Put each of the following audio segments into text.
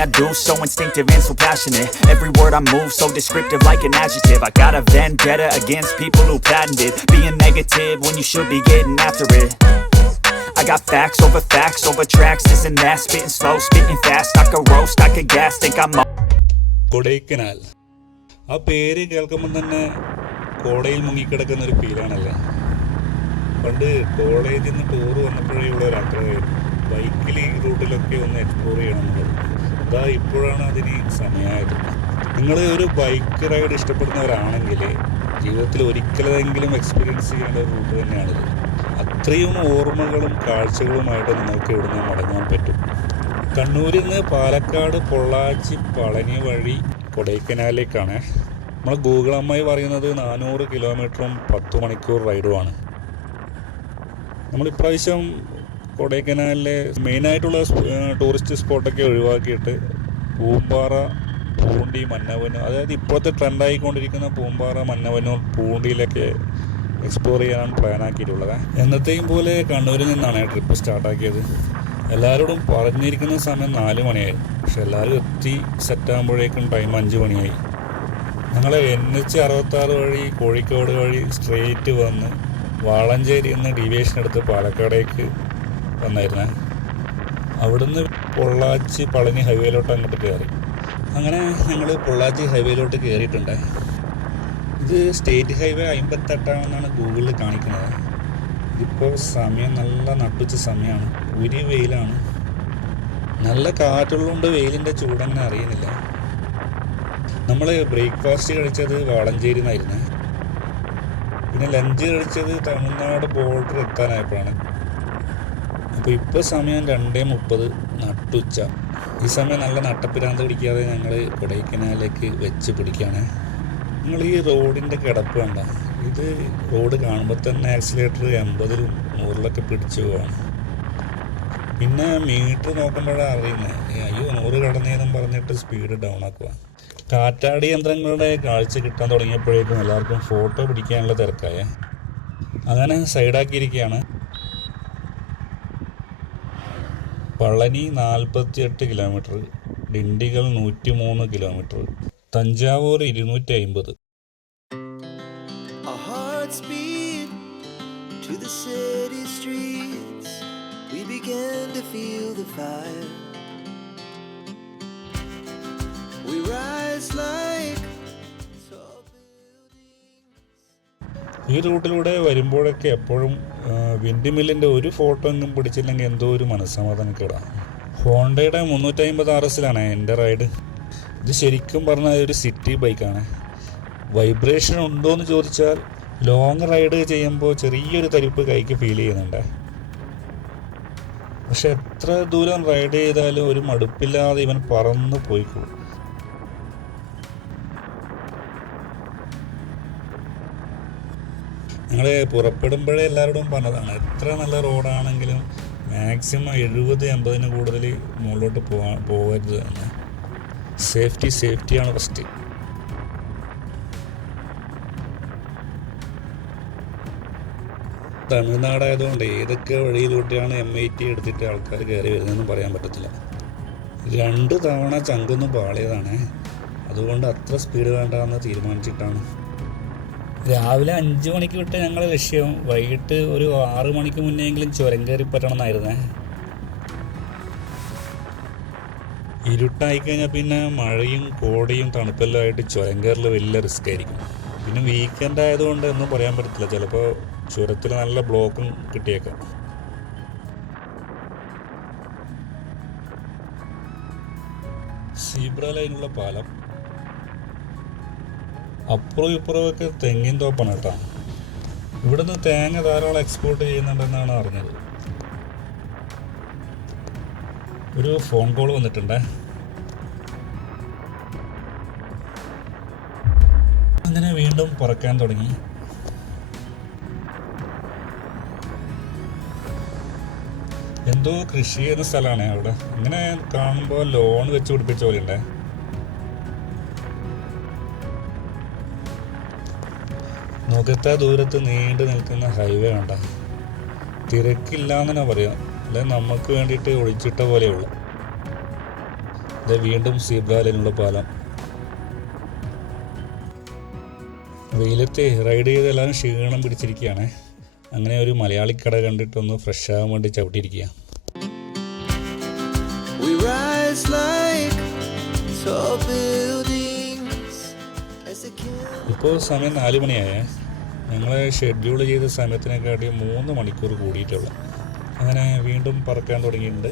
Everything I do so instinctive and so passionate Every word I move so descriptive like an adjective I got a vendetta against people who patented Being negative when you should be getting after it I got facts over facts over tracks, this and that Spitting slow, spitting fast, I could roast, I could gas Think I'm Kodaikanal ആ പേര് കേൾക്കുമ്പോൾ തന്നെ കോടയിൽ മുങ്ങിക്കിടക്കുന്ന ഒരു ഫീലാണല്ലേ പണ്ട് കോളേജിൽ നിന്ന് tour വന്നപ്പോഴേ ഉള്ള ഒരു ആഗ്രഹമായിരുന്നു ബൈക്കിൽ ഈ റൂട്ടിലൊക്കെ ഒന്ന് എക്സ്പ്ലോർ ചെയ്യണം എന്നുള്ളത് അതാ ഇപ്പോഴാണ് അതിന് സമയമായത് നിങ്ങൾ ഒരു ബൈക്ക് റൈഡ് ഇഷ്ടപ്പെടുന്നവരാണെങ്കിൽ ജീവിതത്തിൽ ഒരിക്കലെങ്കിലും എക്സ്പീരിയൻസ് ചെയ്യേണ്ട ഒരു റൂട്ട് തന്നെയാണിത്. അത്രയും ഓർമ്മകളും കാഴ്ചകളുമായിട്ട് നിങ്ങൾക്ക് ഇവിടുന്ന് മടങ്ങാൻ പറ്റും. കണ്ണൂരിൽ നിന്ന് പാലക്കാട് പൊള്ളാച്ചി പളനി വഴി കൊടൈക്കനാലിലേക്കാണ്. നമ്മൾ ഗൂഗിൾ അമ്മായി പറയുന്നത് നാനൂറ് കിലോമീറ്ററും പത്ത് മണിക്കൂർ റൈഡുമാണ് നമ്മൾ ഇപ്രാവശ്യം കൊടൈക്കനാലിലെ മെയിനായിട്ടുള്ള ടൂറിസ്റ്റ് സ്പോട്ടൊക്കെ ഒഴിവാക്കിയിട്ട് പൂമ്പാറ പൂണ്ടി മന്നവന് അതായത് ഇപ്പോഴത്തെ ട്രെൻഡായിക്കൊണ്ടിരിക്കുന്ന പൂമ്പാറ മന്നവനൂർ പൂണ്ടിയിലൊക്കെ എക്സ്പ്ലോർ ചെയ്യാനാണ് പ്ലാൻ ആക്കിയിട്ടുള്ളത് എന്നത്തെയും പോലെ കണ്ണൂരിൽ നിന്നാണ് ട്രിപ്പ് സ്റ്റാർട്ടാക്കിയത്. എല്ലാവരോടും പറഞ്ഞിരിക്കുന്ന സമയം നാല് മണിയായി. പക്ഷെ എല്ലാവരും എത്തി സെറ്റാകുമ്പോഴേക്കും ടൈം അഞ്ച് മണിയായി. ഞങ്ങൾ എൻ എച്ച് അറുപത്താറ് വഴി കോഴിക്കോട് വഴി സ്ട്രെയിറ്റ് വന്ന് വാളഞ്ചേരി നിന്ന് ഡീവിയേഷൻ എടുത്ത് പാലക്കാടേക്ക് വന്നായിരുന്നേ. അവിടുന്ന് പൊള്ളാച്ചി പളനി ഹൈവേയിലോട്ട് അങ്ങോട്ട് കയറി അങ്ങനെ ഞങ്ങൾ പൊള്ളാച്ചി ഹൈവേയിലോട്ട് കയറിയിട്ടുണ്ട് ഇത് സ്റ്റേറ്റ് ഹൈവേ അമ്പത്തെട്ടാണെന്നാണ് ഗൂഗിളിൽ കാണിക്കുന്നത്. ഇതിപ്പോൾ സമയം നല്ല നട്ടുച്ച സമയമാണ് ഒരു വെയിലാണ്. നല്ല കാറ്റുള്ളതുകൊണ്ട് വെയിലിന്റെ ചൂടങ്ങനെ അറിയുന്നില്ല. നമ്മൾ ബ്രേക്ക്ഫാസ്റ്റ് കഴിച്ചത് വാളഞ്ചേരി നിന്നായിരുന്നു പിന്നെ ലഞ്ച് കഴിച്ചത് തമിഴ്നാട് ബോർഡർ എത്താനായപ്പോഴാണ്. അപ്പോൾ ഇപ്പോൾ സമയം രണ്ടേ മുപ്പത് നട്ടുച്ച. ഈ സമയം നല്ല നട്ടപ്പിരാന്ത് പിടിക്കാതെ ഞങ്ങൾ കൊടൈക്കനാലിലേക്ക് വെച്ച് പിടിക്കുകയാണ് നിങ്ങൾ ഈ റോഡിന്റെ കിടപ്പ് കണ്ട. ഇത് റോഡ് കാണുമ്പോൾ തന്നെ ആക്സിലേറ്റർ എൺപതിലും നൂറിലൊക്കെ പിടിച്ചു പോവാണ്. പിന്നെ മീറ്റർ നോക്കുമ്പോഴാണ് അറിയുന്നത് അയ്യോ നൂറ് കടന്നേന്നും പറഞ്ഞിട്ട് സ്പീഡ് ഡൗൺ ആക്കുക കാറ്റാടി യന്ത്രങ്ങളുടെ കാഴ്ച കിട്ടാൻ തുടങ്ങിയപ്പോഴേക്കും എല്ലാവർക്കും ഫോട്ടോ പിടിക്കാനുള്ള തിരക്കായ. അങ്ങനെ സൈഡാക്കിയിരിക്കുകയാണ് പളനി നാൽപ്പത്തിയെട്ട് കിലോമീറ്റർ ഡിണ്ടിഗൽ നൂറ്റി മൂന്ന് കിലോമീറ്റർ തഞ്ചാവൂർ ഇരുന്നൂറ്റി hearts to the city streets. We began to feel the fire. We rise like ഈ റൂട്ടിലൂടെ വരുമ്പോഴൊക്കെ എപ്പോഴും വിൻഡ് മില്ലിന്റെ ഒരു ഫോട്ടോ ഒന്നും പിടിച്ചില്ലെങ്കിൽ എന്തോ ഒരു മനസ്സമാധാനം കേടാ. ഹോണ്ടയുടെ മുന്നൂറ്റി അമ്പത് ആർ എസിലാണ് എന്റെ റൈഡ്. ഇത് ശരിക്കും പറഞ്ഞാൽ ഒരു സിറ്റി ബൈക്കാണ്. വൈബ്രേഷൻ ഉണ്ടോ എന്ന് ചോദിച്ചാൽ ലോങ് റൈഡ് ചെയ്യുമ്പോൾ ചെറിയൊരു തരിപ്പ് കൈക്ക് ഫീൽ ചെയ്യുന്നുണ്ട്. പക്ഷെ എത്ര ദൂരം റൈഡ് ചെയ്താലും ഒരു മടുപ്പില്ലാതെ ഇവൻ പറന്ന് പോയിക്കോളും. ഞങ്ങൾ പുറപ്പെടുമ്പോഴേ എല്ലാവരോടും പറഞ്ഞതാണ് എത്ര നല്ല റോഡാണെങ്കിലും മാക്സിമം എഴുപത് എൺപതിന് കൂടുതൽ മുകളിലോട്ട് പോകാൻ പോകരുത് എന്ന്. സേഫ്റ്റി സേഫ്റ്റിയാണ് ഫസ്റ്റ് തമിഴ്നാടായതുകൊണ്ട് ഏതൊക്കെ വഴിയിലൂടെയാണ് എം ഐ ടി എടുത്തിട്ട് ആൾക്കാർ കയറി വരുന്നതെന്ന് പറയാൻ പറ്റത്തില്ല. രണ്ട് തവണ ചങ്കൊന്ന് പാളിയതാണ്. അതുകൊണ്ട് അത്ര സ്പീഡ് വേണ്ടാന്ന് തീരുമാനിച്ചിട്ടാണ്. രാവിലെ അഞ്ച് മണിക്ക് വിട്ട ഞങ്ങളുടെ ലക്ഷ്യം. വൈകിട്ട് ഒരു ആറ് മണിക്ക് മുന്നെയെങ്കിലും ചുരം കയറി പറ്റണം എന്നായിരുന്നേ ഇരുട്ടായി കഴിഞ്ഞാൽ പിന്നെ മഴയും കോടയും തണുപ്പെല്ലാം ആയിട്ട് ചുരം കയറൽ വലിയ റിസ്ക് ആയിരിക്കും. പിന്നെ വീക്കെൻഡ് ആയതുകൊണ്ട് ഒന്നും പറയാൻ പറ്റത്തില്ല. ചിലപ്പോൾ ചുരത്തിൽ നല്ല ബ്ലോക്കും കിട്ടിയേക്കാം. സീബ്ര ലൈനുള്ള പാലം. അപ്പുറം ഇപ്പുറമൊക്കെ തെങ്ങിൻ തോപ്പാണ് കേട്ടോ. ഇവിടുന്ന് തേങ്ങ ധാരാളം എക്സ്പോർട്ട് ചെയ്യുന്നുണ്ടെന്നാണ് അറിഞ്ഞത്. ഒരു ഫോൺ കോൾ വന്നിട്ടുണ്ടേ. അങ്ങനെ വീണ്ടും പറക്കാൻ തുടങ്ങി. എന്തോ കൃഷി ചെയ്യുന്ന സ്ഥലമാണ് അവിടെ. ഇങ്ങനെ കാണുമ്പോൾ ലോൺ വെച്ച് പിടിപ്പിച്ച പോലെ ഉണ്ടേ മുഖത്തെ ദൂരത്ത് നീണ്ടു നിൽക്കുന്ന ഹൈവേ കണ്ട. തിരക്കില്ല എന്നാ പറയാം. അല്ലെ നമുക്ക് വേണ്ടിയിട്ട് ഒഴിച്ചിട്ട പോലെയുള്ളു. ഇത് വീണ്ടും സീബ്രാലിനുള്ള പാലം. വെയിലത്തെ റൈഡ് ചെയ്ത് എല്ലാവരും ക്ഷീണം പിടിച്ചിരിക്കുകയാണ്. അങ്ങനെ ഒരു മലയാളി കട കണ്ടിട്ടൊന്ന് ഫ്രഷ് ആകാൻ വേണ്ടി ചവിട്ടിയിരിക്കുക. We rise like tall ഇപ്പോൾ സമയം നാല് മണിയായേ. ഞങ്ങൾ ഷെഡ്യൂൾ ചെയ്ത സമയത്തിനെക്കാട്ടി മൂന്ന് മണിക്കൂർ കൂടിയിട്ടുള്ളു. അങ്ങനെ വീണ്ടും പറക്കാൻ തുടങ്ങിയിട്ടുണ്ട്.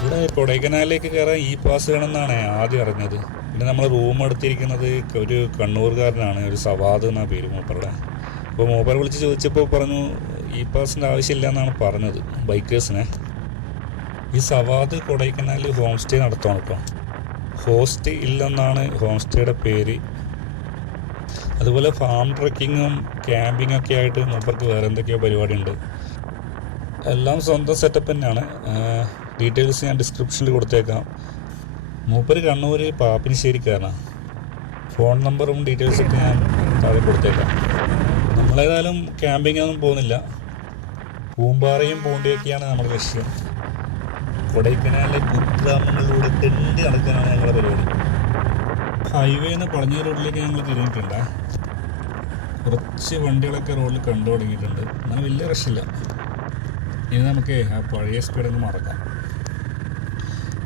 ഇവിടെ കൊടൈക്കനാലിലേക്ക് കയറാൻ ഈ പാസ് വേണമെന്നാണ് ആദ്യം അറിഞ്ഞത്. പിന്നെ നമ്മൾ റൂം എടുത്തിരിക്കുന്നത് ഒരു കണ്ണൂർകാരനാണ് ഒരു സവാദ് എന്ന പേര് മൂപ്പറുടെ അപ്പോൾ മൂപ്പർ വിളിച്ച് ചോദിച്ചപ്പോൾ പറഞ്ഞു ഈ പാസിന്റെ ആവശ്യമില്ല എന്നാണ് പറഞ്ഞത് ബൈക്കേഴ്സിനെ ഈ സവാദ് കൊടൈക്കനാലിൽ ഹോം സ്റ്റേ നടത്തണം കേട്ടോ ഹോസ്റ്റ് ഇല്ലെന്നാണ് ഹോം സ്റ്റേയുടെ പേര്. അതുപോലെ ഫാം ട്രക്കിങ്ങും ക്യാമ്പിംഗ് ഒക്കെ ആയിട്ട് മൂപ്പർക്ക് വേറെ എന്തൊക്കെയോ പരിപാടിയുണ്ട്. എല്ലാം സ്വന്തം സെറ്റപ്പ് തന്നെയാണ്. ഡീറ്റെയിൽസ് ഞാൻ ഡിസ്ക്രിപ്ഷനിൽ കൊടുത്തേക്കാം. മൂപ്പര് കണ്ണൂർ പാപ്പിനിശ്ശേരിക്കാരനാണ് ഫോൺ നമ്പറും ഡീറ്റെയിൽസ് ഒക്കെ ഞാൻ താഴെ കൊടുത്തേക്കാം. നമ്മളേതായാലും ക്യാമ്പിങ്ങൊന്നും പോകുന്നില്ല. പൂമ്പാറയും പൂണ്ടിയൊക്കെയാണ് നമ്മുടെ ലക്ഷ്യം. കൊടൈക്കനാലിലെ കുഗ്രാമങ്ങളിലൂടെ തെണ്ടി നടക്കാനാണ് ഞങ്ങളുടെ പരിപാടി. ഹൈവേ എന്ന പളഞ്ഞ റോഡിലേക്ക് ഞങ്ങൾ തിരിഞ്ഞിട്ടുണ്ട്. കുറച്ച് വണ്ടികളൊക്കെ റോഡിൽ കണ്ടു തുടങ്ങിയിട്ടുണ്ട്. അങ്ങനെ വലിയ റഷില്ല ഇനി നമുക്ക് ആ പഴയ സ്പീഡൊന്ന് മറക്കാം.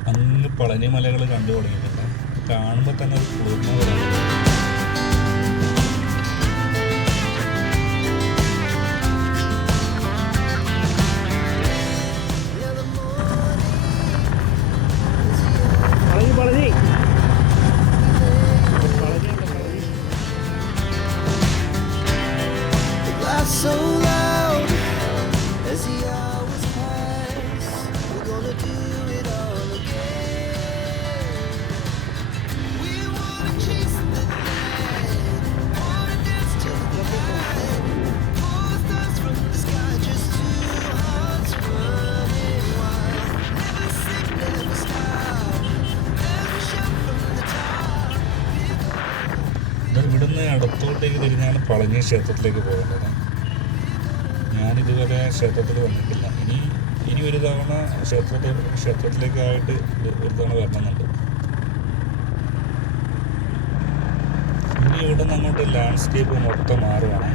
അങ്ങ് പളനി മലകൾ കണ്ടു തുടങ്ങിയിട്ടുണ്ട് കാണുമ്പോൾ തന്നെ ഒരു കുളിർമ so അടുത്തോട്ടേക്ക് തിരിഞ്ഞാണ് പളനി ക്ഷേത്രത്തിലേക്ക് പോകേണ്ടത്. ഞാനിതുവരെ ക്ഷേത്രത്തിൽ വന്നിട്ടില്ല. ഇനി ഇനി ഒരു തവണ ക്ഷേത്രത്തിൽ ക്ഷേത്രത്തിലേക്കായിട്ട് ഒരു- തവണ വരണമെന്നുണ്ട്. ഇനി ഇവിടെ നിന്ന് അങ്ങോട്ട് ലാൻഡ്സ്കേപ്പ് മൊത്തം മാറുവാണ്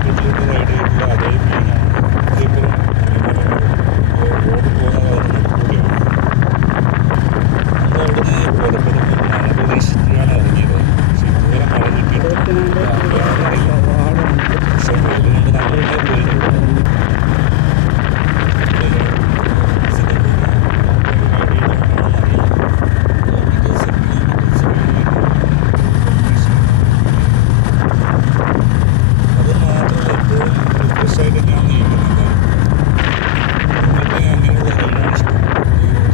വീട്ടിലോട്ട് റൈഡ് ചെയ്തിട്ടുള്ള അതേ ഫീലിംഗാണ് ഇതിപ്പോഴും റോഡ് പോകുന്നത് അതിന് കൂടിയാണ് നമ്മളവിടുന്ന് പുറപ്പെടുമ്പോൾ മഴ പ്രതീക്ഷിച്ചിട്ടാണ് ഇറങ്ങിയത് പക്ഷെ ഇതുവരെ മഴ കിട്ടിയിട്ടില്ല പക്ഷെ അതുകൊണ്ട് നമ്മളിവിടെ പോയി അത് മാത്രമല്ല എപ്പോഴും റിഫ്രഷ് ആയിട്ട് തന്നെയാണ് ഇരിക്കുന്നത് നിങ്ങൾക്ക് അങ്ങനെയുള്ള റൈഡാണ് ഇഷ്ടം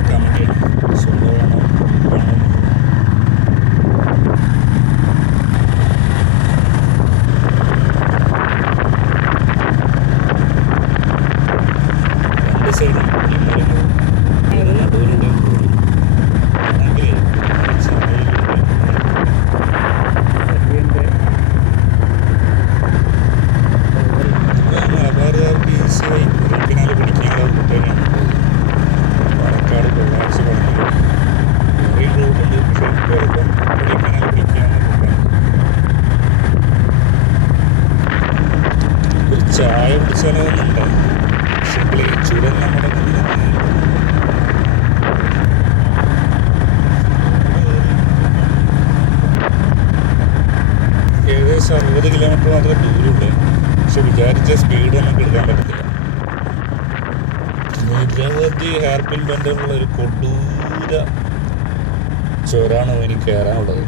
കമന്റ് ചെയ്യണം സോളോ ആണോ ആണോ രണ്ട് സൈഡും ഈ മരങ്ങൾ അതിന് നടുവിലൂടെ പോകും ആണെങ്കിൽ ചായയിലൂടെ മലബാറുകാർക്ക് ഈസിയായി കൊടൈക്കനാൽ പിടിക്കാനുള്ള റൂട്ടാണ് പാലക്കാട് പൊള്ളാച്ചി പറഞ്ഞു കുറേ റൂട്ടുണ്ട് പക്ഷേ ഇപ്പോൾ എളുപ്പം കൊടൈക്കനാൽ പിടിക്കാനുള്ള റൂട്ടാണ് ഒരു ചായ കുടിച്ചാലോന്നുണ്ട് പക്ഷേ ചുരം നമ്മുടെ മുന്നിൽ തന്നെ ഏകദേശം അറുപത് കിലോമീറ്റർ മാത്രമേ ദൂരമുള്ളൂ പക്ഷെ വിചാരിച്ച സ്പീഡ് നമുക്ക് എടുക്കാൻ പറ്റത്തില്ല നിരവധി ഉള്ള ഒരു കൊടൂര ചുരാണ് ഇനി കയറാനുള്ളത്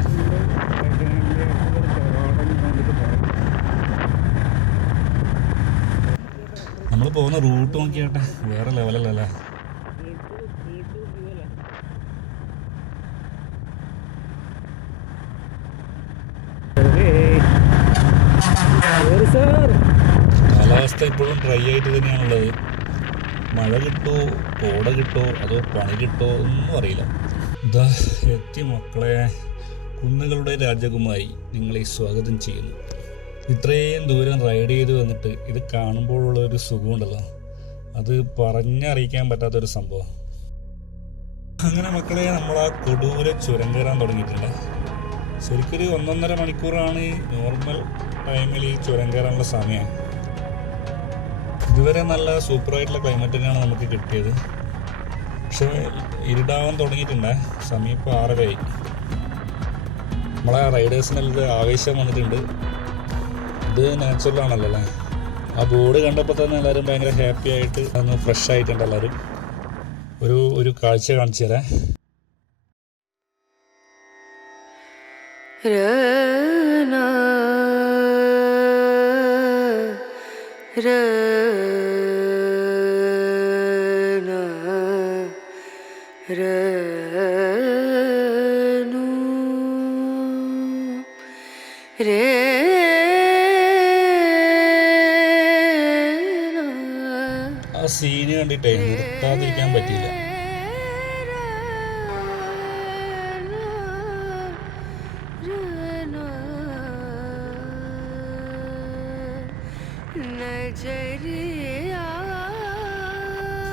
നമ്മൾ പോകുന്ന റൂട്ട് നോക്കിയാട്ടെ വേറെ ലെവലല്ലേ കാലാവസ്ഥ ഇപ്പോഴും ഡ്രൈ ആയിട്ട് തന്നെയാണുള്ളത്. മഴ കിട്ടോ കോട കിട്ടോ അതോ പണി കിട്ടോ ഒന്നും അറിയില്ല. ദാ എത്തി മക്കളെ കുന്നുകളുടെ രാജകുമാരി നിങ്ങളെ സ്വാഗതം ചെയ്യുന്നു. ഇത്രയും ദൂരം റൈഡ് ചെയ്ത് വന്നിട്ട് ഇത് കാണുമ്പോഴുള്ള ഒരു സുഖമുണ്ടല്ലോ. അത് പറഞ്ഞറിയിക്കാൻ പറ്റാത്തൊരു സംഭവം. അങ്ങനെ മക്കളെ നമ്മൾ ആ കൊടൂര ചുരം കയറാൻ തുടങ്ങിയിട്ടുണ്ട്. ശരിക്കൊരു ഒന്നൊന്നര മണിക്കൂറാണ് നോർമൽ ടൈമിൽ ഈ ചുരം കയറാനുള്ള സമയം. ഇതുവരെ നല്ല സൂപ്പറായിട്ടുള്ള ക്ലൈമറ്റ് തന്നെയാണ് നമുക്ക് കിട്ടിയത്. പക്ഷെ ഇരുടാവാൻ തുടങ്ങിയിട്ടുണ്ട്. സമീപം ആറരയായി. നമ്മളെ റൈഡേഴ്സിനെല്ലാം ആവേശം വന്നിട്ടുണ്ട്. ഇത് നാച്ചുറലാണല്ലോ അല്ലേ? ആ ബോർഡ് കണ്ടപ്പോൾ തന്നെ എല്ലാവരും ഭയങ്കര ഹാപ്പി ആയിട്ട് ഒന്ന് ഫ്രഷ് ആയിട്ടുണ്ട് എല്ലാവരും. ഒരു ഒരു കാഴ്ച കാണിച്ചു തരാം. രന രന ആ സീന് കണ്ടിട്ടേ നിർത്താതിരിക്കാൻ പറ്റിയില്ല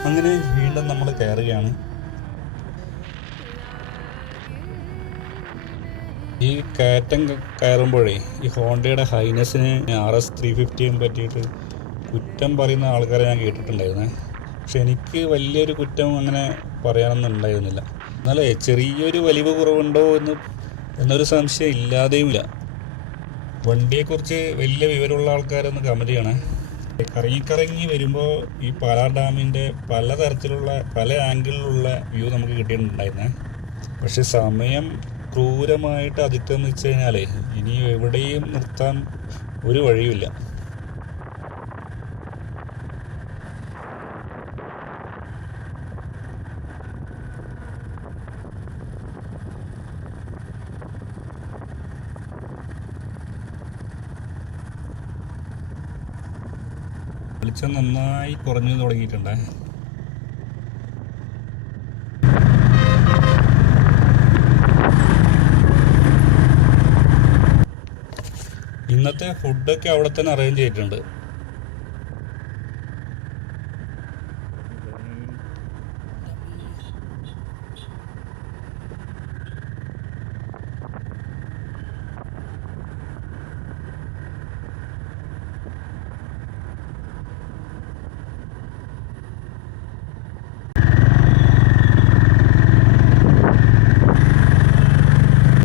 അങ്ങനെ വീണ്ടും നമ്മൾ കയറുകയാണ് ഈ കയറ്റം കയറുമ്പോഴേ ഈ ഹോണ്ടയുടെ ഹൈനസിന് ആർ എസ് ത്രീ ഫിഫ്റ്റിയും പറ്റിയിട്ട് കുറ്റം പറയുന്ന ആൾക്കാരെ ഞാൻ കേട്ടിട്ടുണ്ടായിരുന്നേ. പക്ഷെ എനിക്ക് വലിയൊരു കുറ്റം അങ്ങനെ പറയാനൊന്നും ഉണ്ടായിരുന്നില്ല. എന്നാലേ ചെറിയൊരു വലിവ് കുറവുണ്ടോ എന്ന് എന്നൊരു സംശയം ഇല്ലാതെയുമില്ല. വണ്ടിയെക്കുറിച്ച് വലിയ വിവരമുള്ള ആൾക്കാരൊന്ന് കമന്റ് ചെയ്യണേ. കറങ്ങി കറങ്ങി വരുമ്പോൾ ഈ പാലാർ ഡാമിന്റെ പലതരത്തിലുള്ള പല ആംഗിളിലുള്ള വ്യൂ നമുക്ക് കിട്ടിയിട്ടുണ്ടായിരുന്നേ. പക്ഷെ സമയം ക്രൂരമായിട്ട് അതിക്രമിച്ചു കഴിഞ്ഞാലേ ഇനി എവിടെയും നിർത്താൻ ഒരു വഴിയുമില്ല. വെളിച്ചം നന്നായി കുറഞ്ഞു തുടങ്ങിയിട്ടുണ്ടേ. ഇന്നത്തെ ഫുഡൊക്കെ അവിടെ തന്നെ അറേഞ്ച് ചെയ്തിട്ടുണ്ട്.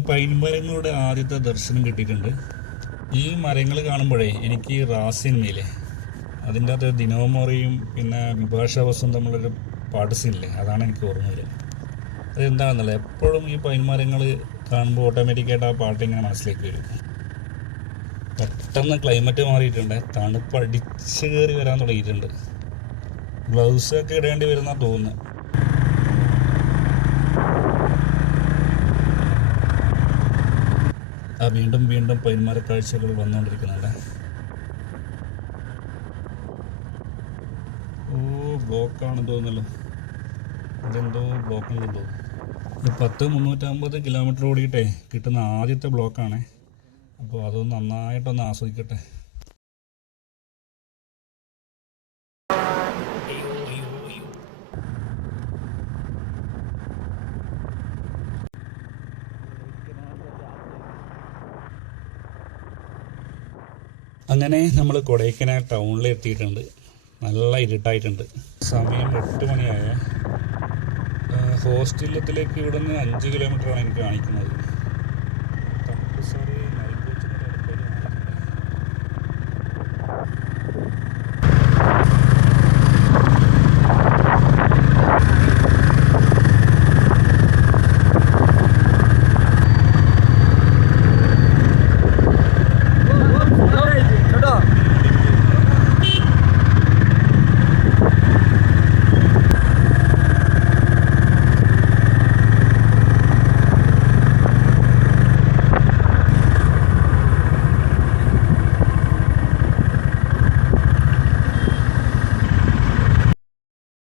പൈൻമരങ്ങളുടെ ആദ്യത്തെ ദർശനം കിട്ടിയിട്ടുണ്ട്. ഈ മരങ്ങൾ കാണുമ്പോഴേ എനിക്ക് റാസിൻ മീലെ അതിന്റെ അകത്ത് ദിനോമോറിയും പിന്നെ വിഭാഷ ബസും തമ്മിലൊരു പാട്ട് സീനില്ലേ അതാണ് എനിക്ക് ഓർമ്മ വരിക അതെന്താണെന്നല്ല എപ്പോഴും ഈ പൈൻ മരങ്ങൾ കാണുമ്പോൾ ഓട്ടോമാറ്റിക്കായിട്ട് ആ പാട്ട് ഇങ്ങനെ മനസ്സിലേക്ക് വരും. പെട്ടെന്ന് ക്ലൈമറ്റ് മാറിയിട്ടുണ്ട്. തണുപ്പ് അടിച്ചു കയറി വരാൻ തുടങ്ങിയിട്ടുണ്ട്. ഗ്ലൗസൊക്കെ ഇടേണ്ടി വരുന്ന തോന്നുന്നത് വീണ്ടും വീണ്ടും പൈന്മാര കാഴ്ചകൾ വന്നുകൊണ്ടിരിക്കുന്നുണ്ട്. ഓ ബ്ലോക്കാണെന്ന് തോന്നുന്നല്ലോ. ഇതെന്തോ ബ്ലോക്കുണ്ടെന്ന് തോന്നുന്നു. ഇത് പത്ത് മുന്നൂറ്റമ്പത് കിലോമീറ്റർ ഓടിയിട്ടേ കിട്ടുന്ന ആദ്യത്തെ ബ്ലോക്കാണേ. അപ്പോൾ അതൊന്ന് നന്നായിട്ടൊന്ന് ആസ്വദിക്കട്ടെ. അങ്ങനെ നമ്മൾ കൊടൈക്കനാൽ ടൗണിൽ എത്തിയിട്ടുണ്ട്. നല്ല ഇരുട്ടായിട്ടുണ്ട്. സമയം എട്ട് മണിയായ ഹോസ്റ്റലത്തിലേക്ക് ഇവിടുന്ന് അഞ്ച് കിലോമീറ്ററാണ് എനിക്ക് കാണിക്കുന്നത് തണുപ്പ് സാറ് നൈറ്റ് കോച്ചിന്റെ അടുത്തായിട്ട് കാണിക്കുന്നത്.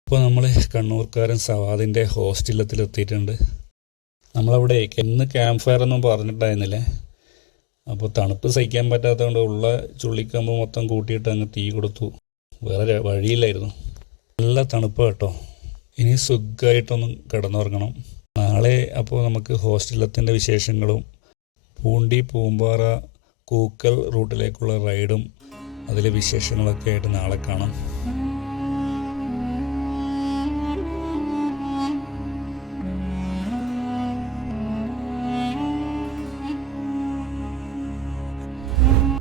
ഇപ്പോൾ നമ്മൾ കണ്ണൂർക്കാരൻ സവാദിന്റെ ഹോസ്റ്റലത്തിലെത്തിയിട്ടുണ്ട് നമ്മളവിടെ എന്ന് ക്യാമ്പ് ഫയർ ഒന്നും പറഞ്ഞിട്ടായിരുന്നില്ലേ അപ്പോൾ തണുപ്പ് സഹിക്കാൻ പറ്റാത്തതുകൊണ്ട് ഉള്ള ചുള്ളിക്കമ്പ് മൊത്തം കൂട്ടിയിട്ട് അങ്ങ് തീ കൊടുത്തു. വേറെ വഴിയില്ലായിരുന്നു. നല്ല തണുപ്പ് കേട്ടോ. ഇനി സുഖമായിട്ടൊന്നും കിടന്നുറങ്ങണം. നാളെ അപ്പോൾ നമുക്ക് ഹോസ്റ്റലത്തിന്റെ വിശേഷങ്ങളും പൂണ്ടി പൂമ്പാറ കൂക്കൽ റൂട്ടിലേക്കുള്ള റൈഡും അതിലെ വിശേഷങ്ങളൊക്കെ ആയിട്ട് നാളെ കാണാം.